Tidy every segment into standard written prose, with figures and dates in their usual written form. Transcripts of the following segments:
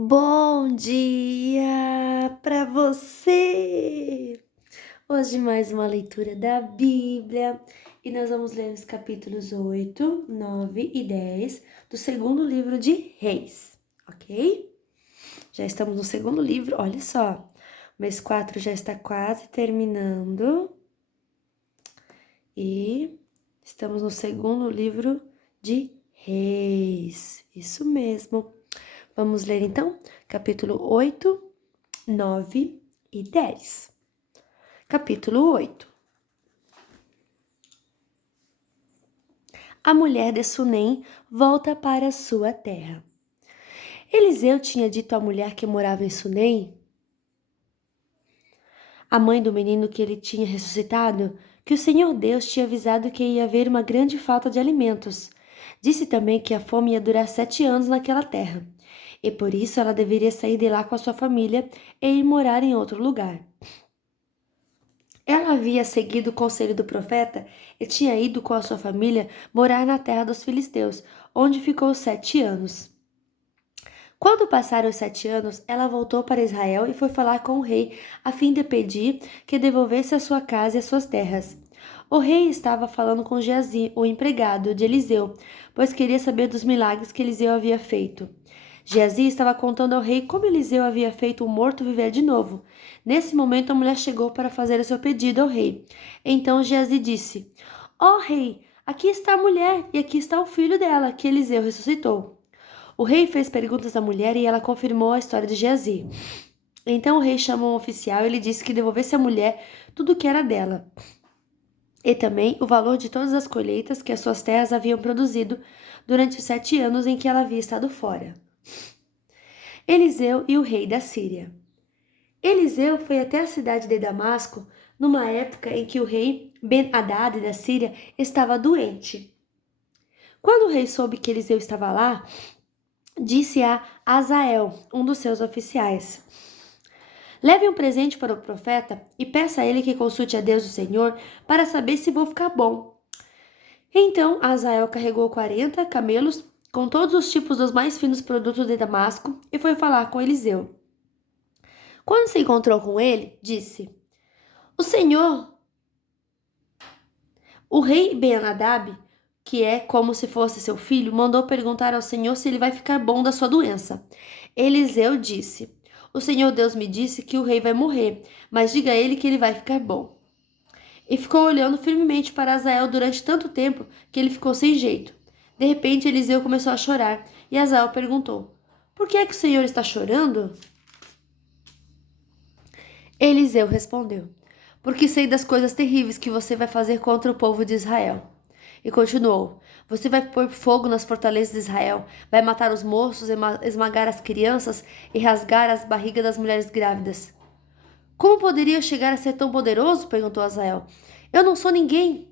Bom dia para você! Hoje mais uma leitura da Bíblia e nós vamos ler os capítulos 8, 9 e 10 do segundo livro de Reis, ok? Já estamos no segundo livro, olha só, o mês 4 já está quase terminando e estamos no segundo livro de Reis, isso mesmo. Vamos ler então capítulo 8, 9 e 10. Capítulo 8. A mulher de Sunem volta para sua terra. Eliseu tinha dito à mulher que morava em Sunem, a mãe do menino que ele tinha ressuscitado, que o Senhor Deus tinha avisado que ia haver uma grande falta de alimentos. Disse também que a fome ia durar 7 anos naquela terra, e por isso ela deveria sair de lá com a sua família e ir morar em outro lugar. Ela havia seguido o conselho do profeta e tinha ido com a sua família morar na terra dos filisteus, onde ficou 7 anos. Quando passaram os 7 anos, ela voltou para Israel e foi falar com o rei, a fim de pedir que devolvesse a sua casa e as suas terras. O rei estava falando com Geazi, o empregado de Eliseu, pois queria saber dos milagres que Eliseu havia feito. Geazi estava contando ao rei como Eliseu havia feito o morto viver de novo. Nesse momento, a mulher chegou para fazer o seu pedido ao rei. Então Geazi disse: Ó rei, aqui está a mulher e aqui está o filho dela, que Eliseu ressuscitou. O rei fez perguntas à mulher e ela confirmou a história de Geazi. Então o rei chamou um oficial e lhe disse que devolvesse à mulher tudo o que era dela, e também o valor de todas as colheitas que as suas terras haviam produzido durante os 7 anos em que ela havia estado fora. Eliseu e o rei da Síria. Eliseu foi até a cidade de Damasco numa época em que o rei Ben-Hadad da Síria estava doente. Quando o rei soube que Eliseu estava lá, disse a Azael, um dos seus oficiais: Leve um presente para o profeta e peça a ele que consulte a Deus o Senhor para saber se vou ficar bom. Então Azael carregou 40 camelos com todos os tipos dos mais finos produtos de Damasco e foi falar com Eliseu. Quando se encontrou com ele, disse: O Senhor, o rei Ben-Hadad, que é como se fosse seu filho, mandou perguntar ao Senhor se ele vai ficar bom da sua doença. Eliseu disse: O Senhor Deus me disse que o rei vai morrer, mas diga a ele que ele vai ficar bom. E ficou olhando firmemente para Azael durante tanto tempo que ele ficou sem jeito. De repente, Eliseu começou a chorar e Azael perguntou: Por que é que o Senhor está chorando? Eliseu respondeu: Porque sei das coisas terríveis que você vai fazer contra o povo de Israel. E continuou: Você vai pôr fogo nas fortalezas de Israel, vai matar os moços, esmagar as crianças e rasgar as barrigas das mulheres grávidas. Como poderia chegar a ser tão poderoso? Perguntou Azael. Eu não sou ninguém.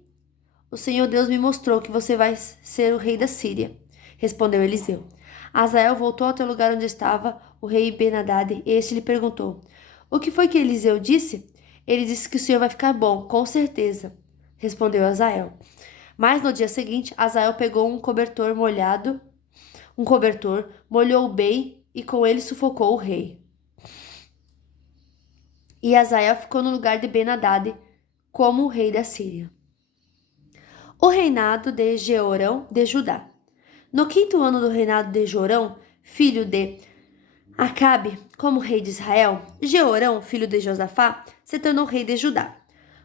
O Senhor Deus me mostrou que você vai ser o rei da Síria, respondeu Eliseu. Azael voltou até o lugar onde estava o rei Ben-Hadad e este lhe perguntou: O que foi que Eliseu disse? Ele disse que o senhor vai ficar bom, com certeza, respondeu Azael. Mas no dia seguinte, Azael pegou um cobertor, molhou bem e com ele sufocou o rei. E Azael ficou no lugar de Ben-Hadad como o rei da Síria. O reinado de Jeorão de Judá. No 5º ano do reinado de Jorão, filho de Acabe, como rei de Israel, Jeorão, filho de Josafá, se tornou rei de Judá.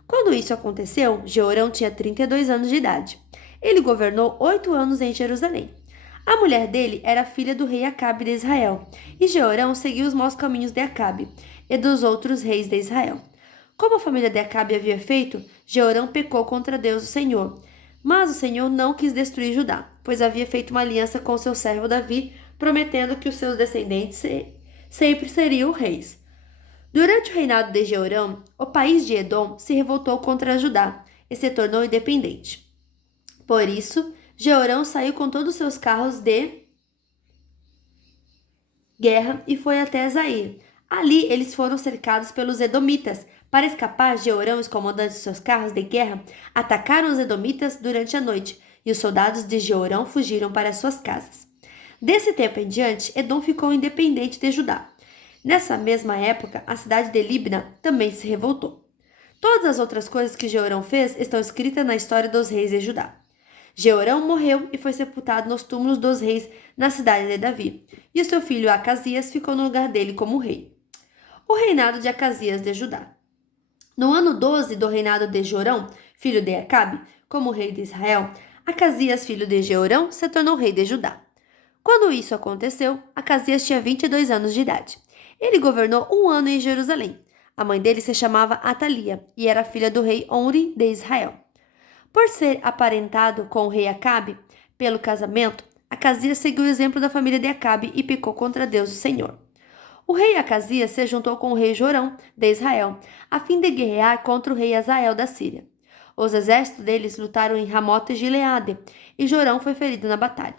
Quando isso aconteceu, Jeorão tinha 32 anos de idade. Ele governou 8 anos em Jerusalém. A mulher dele era filha do rei Acabe de Israel, e Jeorão seguiu os maus caminhos de Acabe e dos outros reis de Israel. Como a família de Acabe havia feito, Jeorão pecou contra Deus o Senhor. Mas o Senhor não quis destruir Judá, pois havia feito uma aliança com seu servo Davi, prometendo que os seus descendentes sempre seriam reis. Durante o reinado de Jeorão, o país de Edom se revoltou contra Judá e se tornou independente. Por isso, Jeorão saiu com todos os seus carros de guerra e foi até Zair. Ali eles foram cercados pelos edomitas. Para escapar, Jeorão e os comandantes de seus carros de guerra atacaram os edomitas durante a noite, e os soldados de Jeorão fugiram para suas casas. Desse tempo em diante, Edom ficou independente de Judá. Nessa mesma época, a cidade de Libna também se revoltou. Todas as outras coisas que Jeorão fez estão escritas na história dos reis de Judá. Jeorão morreu e foi sepultado nos túmulos dos reis na cidade de Davi, e o seu filho Acasias ficou no lugar dele como rei. O reinado de Acasias de Judá. No ano 12 do reinado de Jorão, filho de Acabe, como rei de Israel, Acasias, filho de Jeorão, se tornou rei de Judá. Quando isso aconteceu, Acasias tinha 22 anos de idade. Ele governou um ano em Jerusalém. A mãe dele se chamava Atalia e era filha do rei Onri de Israel. Por ser aparentado com o rei Acabe, pelo casamento, Acasias seguiu o exemplo da família de Acabe e pecou contra Deus, o Senhor. O rei Acasias se juntou com o rei Jorão, de Israel, a fim de guerrear contra o rei Azael da Síria. Os exércitos deles lutaram em Ramote e Gileade, e Jorão foi ferido na batalha.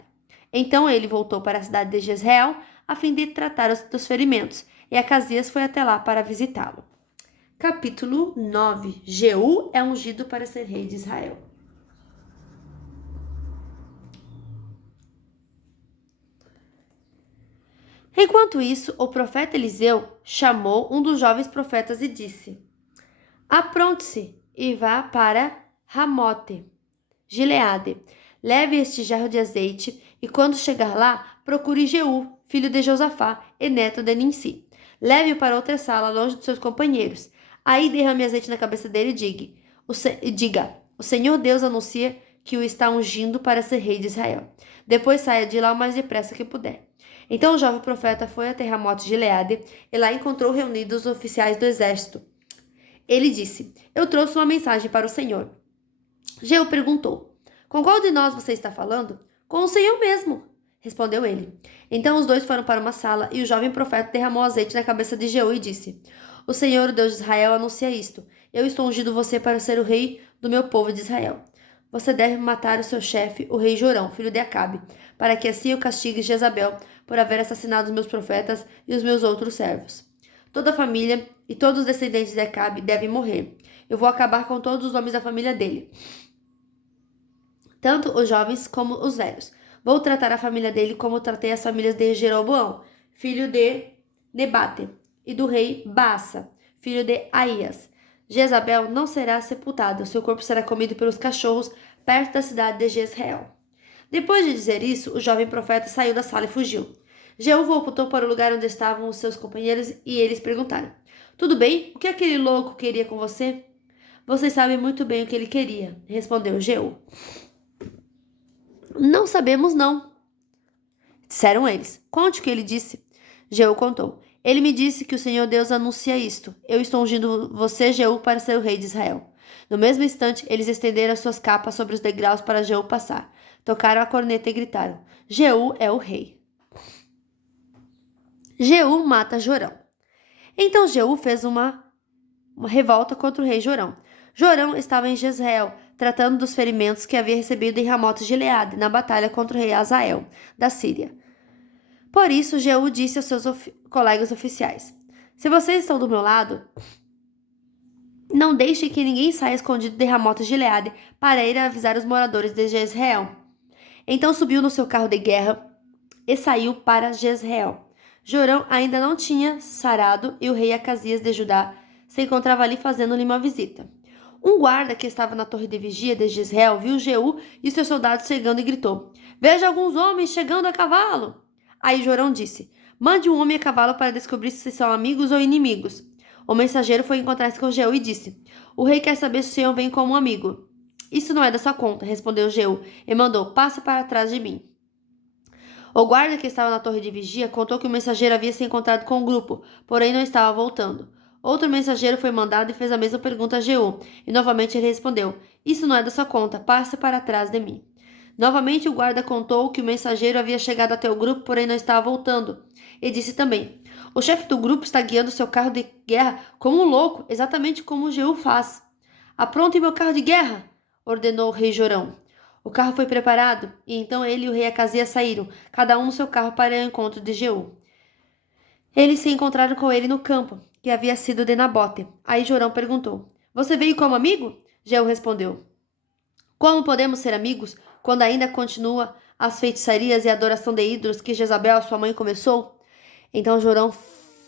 Então ele voltou para a cidade de Jezreel, a fim de tratar dos ferimentos, e Acasias foi até lá para visitá-lo. Capítulo 9. Jeú é ungido para ser rei de Israel. Enquanto isso, o profeta Eliseu chamou um dos jovens profetas e disse: Apronte-se e vá para Ramote, Gileade. Leve este jarro de azeite e, quando chegar lá, procure Jeú, filho de Josafá e neto de Ninsi. Leve-o para outra sala, longe dos seus companheiros. Aí derrame azeite na cabeça dele e diga: O Senhor Deus anuncia que o está ungindo para ser rei de Israel. Depois saia de lá o mais depressa que puder. Então o jovem profeta foi até Ramote de Gileade e lá encontrou reunidos os oficiais do exército. Ele disse: Eu trouxe uma mensagem para o Senhor. Jeú perguntou: Com qual de nós você está falando? Com o Senhor mesmo, respondeu ele. Então os dois foram para uma sala e o jovem profeta derramou azeite na cabeça de Jeú e disse: O Senhor, o Deus de Israel, anuncia isto: Eu estou ungindo você para ser o rei do meu povo de Israel. Você deve matar o seu chefe, o rei Jorão, filho de Acabe, para que assim eu castigue Jezabel por haver assassinado os meus profetas e os meus outros servos. Toda a família e todos os descendentes de Acabe devem morrer. Eu vou acabar com todos os homens da família dele, tanto os jovens como os velhos. Vou tratar a família dele como tratei as famílias de Jeroboão, filho de Nebate, e do rei Baasa, filho de Aías. Jezabel não será sepultada, seu corpo será comido pelos cachorros perto da cidade de Jezreel. Depois de dizer isso, o jovem profeta saiu da sala e fugiu. Jeú voltou para o lugar onde estavam os seus companheiros e eles perguntaram: Tudo bem? O que aquele louco queria com você? Vocês sabem muito bem o que ele queria, respondeu Jeú. Não sabemos, não, disseram eles. Conte o que ele disse. Jeú contou. Ele me disse que o Senhor Deus anuncia isto: Eu estou ungindo você, Jeú, para ser o rei de Israel. No mesmo instante, eles estenderam as suas capas sobre os degraus para Jeú passar. Tocaram a corneta e gritaram: Jeú é o rei. Jeú mata Jorão. Então Jeú fez uma revolta contra o rei Jorão. Jorão estava em Jezreel, tratando dos ferimentos que havia recebido em Ramote de Gileade, na batalha contra o rei Azael, da Síria. Por isso, Jeú disse aos seus colegas oficiais: Se vocês estão do meu lado, não deixem que ninguém saia escondido de Ramote de Gileade para ir avisar os moradores de Jezreel. Então subiu no seu carro de guerra e saiu para Jezreel. Jorão ainda não tinha sarado e o rei Acasias de Judá se encontrava ali fazendo-lhe uma visita. Um guarda que estava na torre de vigia de Jezreel viu Jeú e seus soldados chegando e gritou: Veja alguns homens chegando a cavalo! Aí Jorão disse: Mande um homem a cavalo para descobrir se são amigos ou inimigos. O mensageiro foi encontrar-se com Jeú e disse: O rei quer saber se o senhor vem como amigo. Isso não é da sua conta, respondeu Jeú, e mandou: Passa para trás de mim. O guarda que estava na torre de vigia contou que o mensageiro havia se encontrado com o grupo, porém não estava voltando. Outro mensageiro foi mandado e fez a mesma pergunta a Jeú, e novamente ele respondeu: Isso não é da sua conta, passe para trás de mim. Novamente o guarda contou que o mensageiro havia chegado até o grupo, porém não estava voltando. E disse também: O chefe do grupo está guiando seu carro de guerra como um louco, exatamente como o Jeú faz. Apronte meu carro de guerra! Ordenou o rei Jorão. O carro foi preparado, e então ele e o rei Acasias saíram, cada um no seu carro, para o encontro de Jeú. Eles se encontraram com ele no campo, que havia sido de Nabote. Aí Jorão perguntou: Você veio como amigo? Jeú respondeu: Como podemos ser amigos quando ainda continua as feitiçarias e a adoração de ídolos que Jezabel, sua mãe, começou? Então Jorão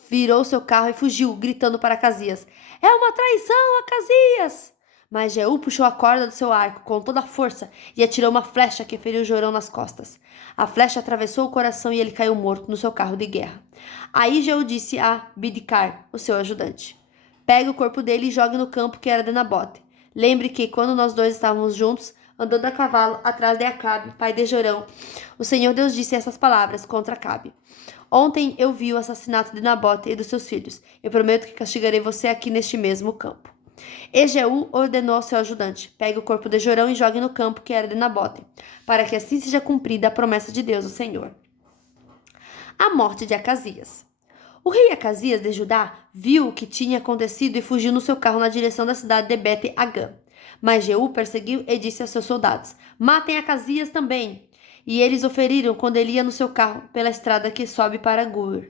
virou seu carro e fugiu, gritando para Acasias: É uma traição, Acasias! Mas Jeú puxou a corda do seu arco com toda a força e atirou uma flecha que feriu Jorão nas costas. A flecha atravessou o coração e ele caiu morto no seu carro de guerra. Aí Jeú disse a Bidkar, o seu ajudante: Pegue o corpo dele e jogue no campo que era de Nabote. Lembre que, quando nós dois estávamos juntos, andando a cavalo atrás de Acabe, pai de Jorão, o Senhor Deus disse essas palavras contra Acabe: Ontem eu vi o assassinato de Nabote e dos seus filhos. Eu prometo que castigarei você aqui neste mesmo campo. E Jeú ordenou ao seu ajudante: Pegue o corpo de Jorão e jogue no campo que era de Nabote, para que assim seja cumprida a promessa de Deus, o Senhor. A morte de Acasias. O rei Acasias de Judá viu o que tinha acontecido e fugiu no seu carro na direção da cidade de Bet-Agã. Mas Jeú perseguiu e disse aos seus soldados: Matem Acasias também. E eles o feriram quando ele ia no seu carro pela estrada que sobe para Gur,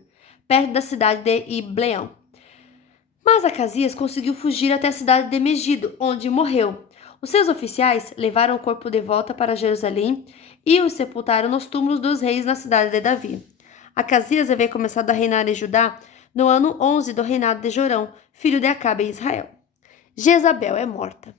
perto da cidade de Ibleão. Mas Acasias conseguiu fugir até a cidade de Megido, onde morreu. Os seus oficiais levaram o corpo de volta para Jerusalém e o sepultaram nos túmulos dos reis na cidade de Davi. Acasias havia começado a reinar em Judá no ano 11 do reinado de Jorão, filho de Acabe em Israel. Jezabel é morta.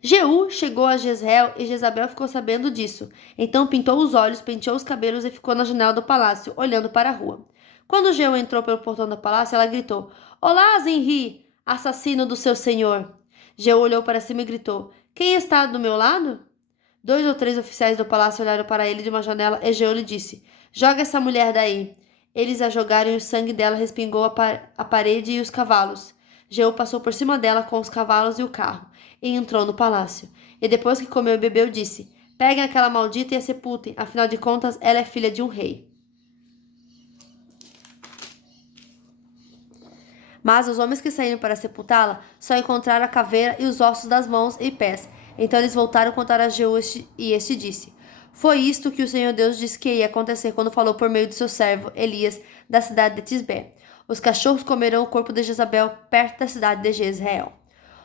Jeú chegou a Jezreel e Jezabel ficou sabendo disso. Então pintou os olhos, penteou os cabelos e ficou na janela do palácio, olhando para a rua. Quando Jeú entrou pelo portão do palácio, ela gritou: Olá, Zenri, assassino do seu senhor. Jeú olhou para cima e gritou: Quem está do meu lado? 2 ou 3 oficiais do palácio olharam para ele de uma janela e Jeú lhe disse: Joga essa mulher daí. Eles a jogaram e o sangue dela respingou a parede e os cavalos. Jeú passou por cima dela com os cavalos e o carro e entrou no palácio. E depois que comeu e bebeu, disse: Peguem aquela maldita e a sepultem, afinal de contas, ela é filha de um rei. Mas os homens que saíram para sepultá-la só encontraram a caveira e os ossos das mãos e pés. Então eles voltaram a contar a Jeú e este disse: Foi isto que o Senhor Deus disse que ia acontecer quando falou por meio de seu servo Elias da cidade de Tisbé. Os cachorros comerão o corpo de Jezabel perto da cidade de Jezreel.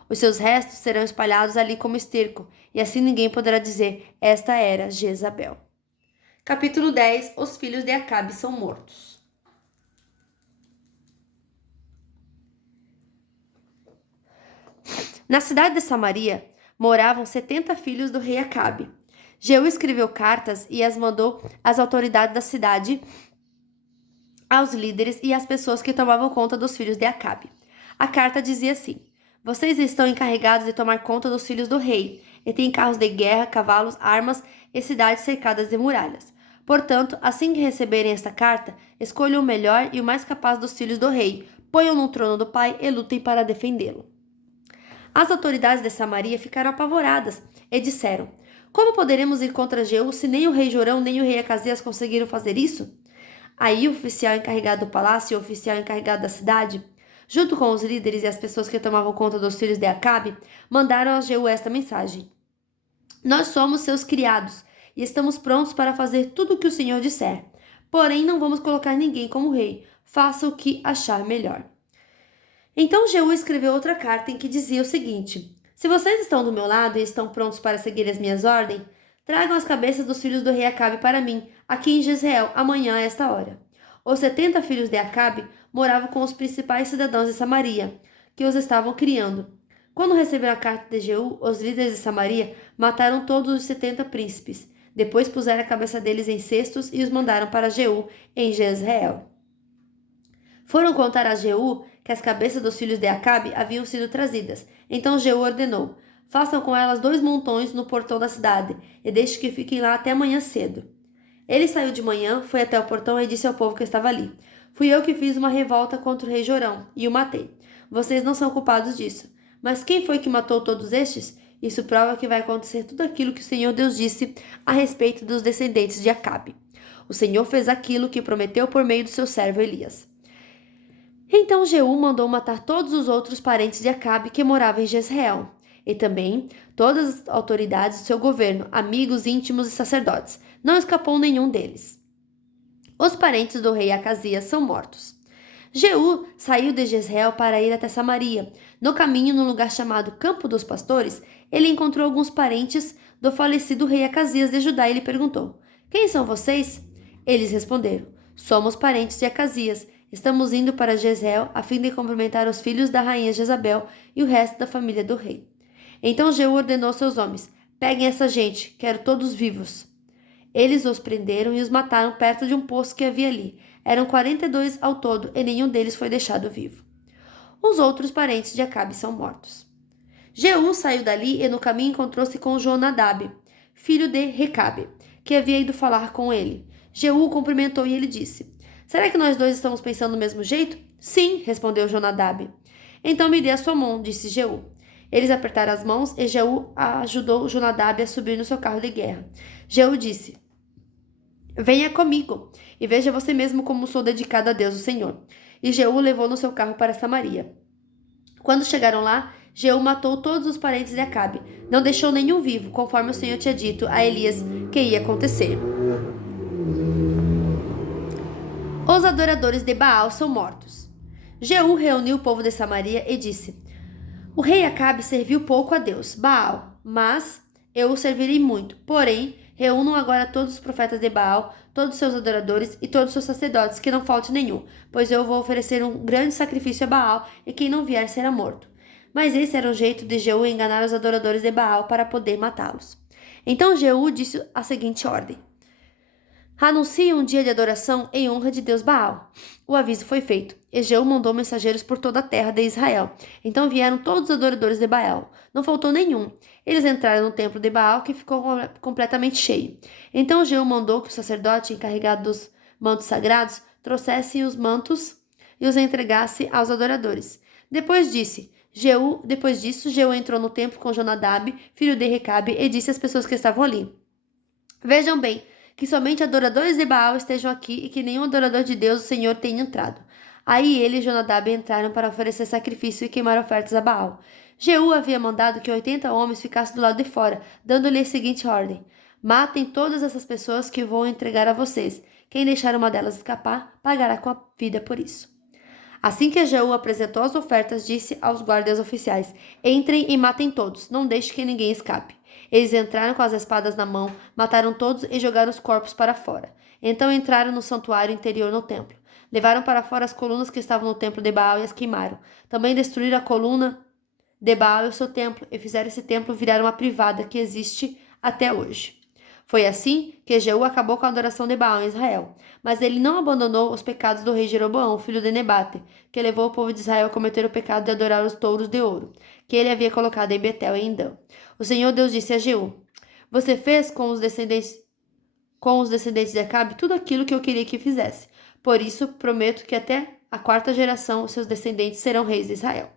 Os seus restos serão espalhados ali como esterco, e assim ninguém poderá dizer: Esta era Jezabel. Capítulo 10. Os filhos de Acabe são mortos. Na cidade de Samaria moravam 70 filhos do rei Acabe. Jeú escreveu cartas e as mandou às autoridades da cidade, aos líderes e às pessoas que tomavam conta dos filhos de Acabe. A carta dizia assim: Vocês estão encarregados de tomar conta dos filhos do rei, e têm carros de guerra, cavalos, armas e cidades cercadas de muralhas. Portanto, assim que receberem esta carta, escolham o melhor e o mais capaz dos filhos do rei, ponham no trono do pai e lutem para defendê-lo. As autoridades de Samaria ficaram apavoradas e disseram: Como poderemos ir contra Jeú se nem o rei Jorão nem o rei Acasias conseguiram fazer isso? Aí o oficial encarregado do palácio e o oficial encarregado da cidade, junto com os líderes e as pessoas que tomavam conta dos filhos de Acabe, mandaram a Jeú esta mensagem: Nós somos seus criados e estamos prontos para fazer tudo o que o Senhor disser. Porém, não vamos colocar ninguém como rei. Faça o que achar melhor. Então Jeú escreveu outra carta em que dizia o seguinte: Se vocês estão do meu lado e estão prontos para seguir as minhas ordens, tragam as cabeças dos filhos do rei Acabe para mim, aqui em Jezreel, amanhã a esta hora. Os 70 filhos de Acabe moravam com os principais cidadãos de Samaria, que os estavam criando. Quando receberam a carta de Jeú, os líderes de Samaria mataram todos os 70 príncipes. Depois puseram a cabeça deles em cestos e os mandaram para Jeú, em Jezreel. Foram contar a Jeú que as cabeças dos filhos de Acabe haviam sido trazidas. Então Jeú ordenou: Façam com elas 2 montões no portão da cidade, e deixem que fiquem lá até amanhã cedo. Ele saiu de manhã, foi até o portão e disse ao povo que estava ali: Fui eu que fiz uma revolta contra o rei Jorão, e o matei. Vocês não são culpados disso. Mas quem foi que matou todos estes? Isso prova que vai acontecer tudo aquilo que o Senhor Deus disse a respeito dos descendentes de Acabe. O Senhor fez aquilo que prometeu por meio do seu servo Elias. Então Jeú mandou matar todos os outros parentes de Acabe que moravam em Jezreel, e também todas as autoridades do seu governo, amigos íntimos e sacerdotes. Não escapou nenhum deles. Os parentes do rei Acasias são mortos. Jeú saiu de Jezreel para ir até Samaria. No caminho, num lugar chamado Campo dos Pastores, ele encontrou alguns parentes do falecido rei Acasias de Judá e lhe perguntou: Quem são vocês? Eles responderam: Somos parentes de Acasias. Estamos indo para Jezreel a fim de cumprimentar os filhos da rainha Jezabel e o resto da família do rei. Então Jeú ordenou seus homens: Peguem essa gente, quero todos vivos. Eles os prenderam e os mataram perto de um poço que havia ali. Eram 42 ao todo e nenhum deles foi deixado vivo. Os outros parentes de Acabe são mortos. Jeú saiu dali e no caminho encontrou-se com Jonadab, filho de Recabe, que havia ido falar com ele. Jeú o cumprimentou e ele disse: Será que nós dois estamos pensando do mesmo jeito? Sim, respondeu Jonadab. Então me dê a sua mão, disse Jeú. Eles apertaram as mãos e Jeú ajudou Jonadab a subir no seu carro de guerra. Jeú disse: Venha comigo e veja você mesmo como sou dedicado a Deus, o Senhor. E Jeú o levou no seu carro para Samaria. Quando chegaram lá, Jeú matou todos os parentes de Acabe, não deixou nenhum vivo, conforme o Senhor tinha dito a Elias que ia acontecer. Os adoradores de Baal são mortos. Jeú reuniu o povo de Samaria e disse: O rei Acabe serviu pouco a Deus, Baal, mas eu o servirei muito. Porém, reúnam agora todos os profetas de Baal, todos os seus adoradores e todos os seus sacerdotes, que não falte nenhum, pois eu vou oferecer um grande sacrifício a Baal, e quem não vier será morto. Mas esse era o jeito de Jeú enganar os adoradores de Baal para poder matá-los. Então Jeú disse a seguinte ordem: Anuncie um dia de adoração em honra de Deus Baal. O aviso foi feito, e Jeú mandou mensageiros por toda a terra de Israel. Então vieram todos os adoradores de Baal. Não faltou nenhum. Eles entraram no templo de Baal, que ficou completamente cheio. Então Jeú mandou que o sacerdote encarregado dos mantos sagrados trouxesse os mantos e os entregasse aos adoradores. Depois disso, Jeú entrou no templo com Jonadab, filho de Recabe, e disse às pessoas que estavam ali: Vejam bem, que somente adoradores de Baal estejam aqui e que nenhum adorador de Deus, o Senhor, tenha entrado. Aí ele e Jonadab entraram para oferecer sacrifício e queimar ofertas a Baal. Jeú havia mandado que 80 homens ficassem do lado de fora, dando-lhe a seguinte ordem: Matem todas essas pessoas que vou entregar a vocês. Quem deixar uma delas escapar, pagará com a vida por isso. Assim que Jeú apresentou as ofertas, disse aos guardas oficiais: Entrem e matem todos, não deixe que ninguém escape. Eles entraram com as espadas na mão, mataram todos e jogaram os corpos para fora. Então entraram no santuário interior no templo. Levaram para fora as colunas que estavam no templo de Baal e as queimaram. Também destruíram a coluna de Baal e o seu templo, e fizeram esse templo virar uma privada que existe até hoje. Foi assim que Jeú acabou com a adoração de Baal em Israel. Mas ele não abandonou os pecados do rei Jeroboão, filho de Nebate, que levou o povo de Israel a cometer o pecado de adorar os touros de ouro, que ele havia colocado em Betel e em Dan. O Senhor Deus disse a Jeú: Você fez com os descendentes de Acabe tudo aquilo que eu queria que fizesse. Por isso, prometo que até a 4ª geração os seus descendentes serão reis de Israel.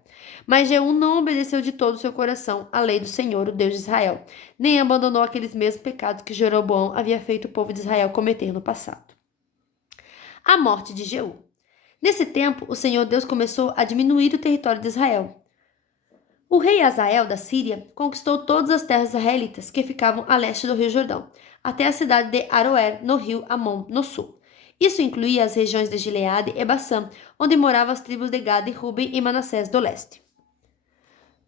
Mas Jeú não obedeceu de todo o seu coração à lei do Senhor, o Deus de Israel, nem abandonou aqueles mesmos pecados que Jeroboão havia feito o povo de Israel cometer no passado. A morte de Jeú. Nesse tempo, o Senhor Deus começou a diminuir o território de Israel. O rei Hazael da Síria conquistou todas as terras israelitas que ficavam a leste do rio Jordão, até a cidade de Aroer, no rio Amon, no sul. Isso incluía as regiões de Gileade e Bassã, onde moravam as tribos de Gade, Ruben e Manassés do leste.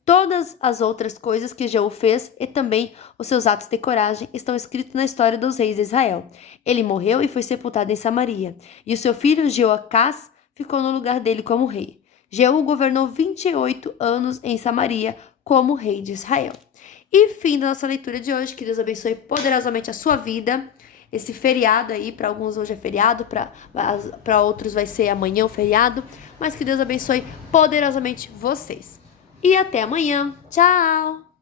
Todas as outras coisas que Jeú fez e também os seus atos de coragem estão escritos na história dos reis de Israel. Ele morreu e foi sepultado em Samaria, e o seu filho Jeoacás ficou no lugar dele como rei. Jeú governou 28 anos em Samaria como rei de Israel. E fim da nossa leitura de hoje. Que Deus abençoe poderosamente a sua vida. Esse feriado aí, para alguns hoje é feriado, para outros vai ser amanhã o feriado. Mas que Deus abençoe poderosamente vocês. E até amanhã. Tchau!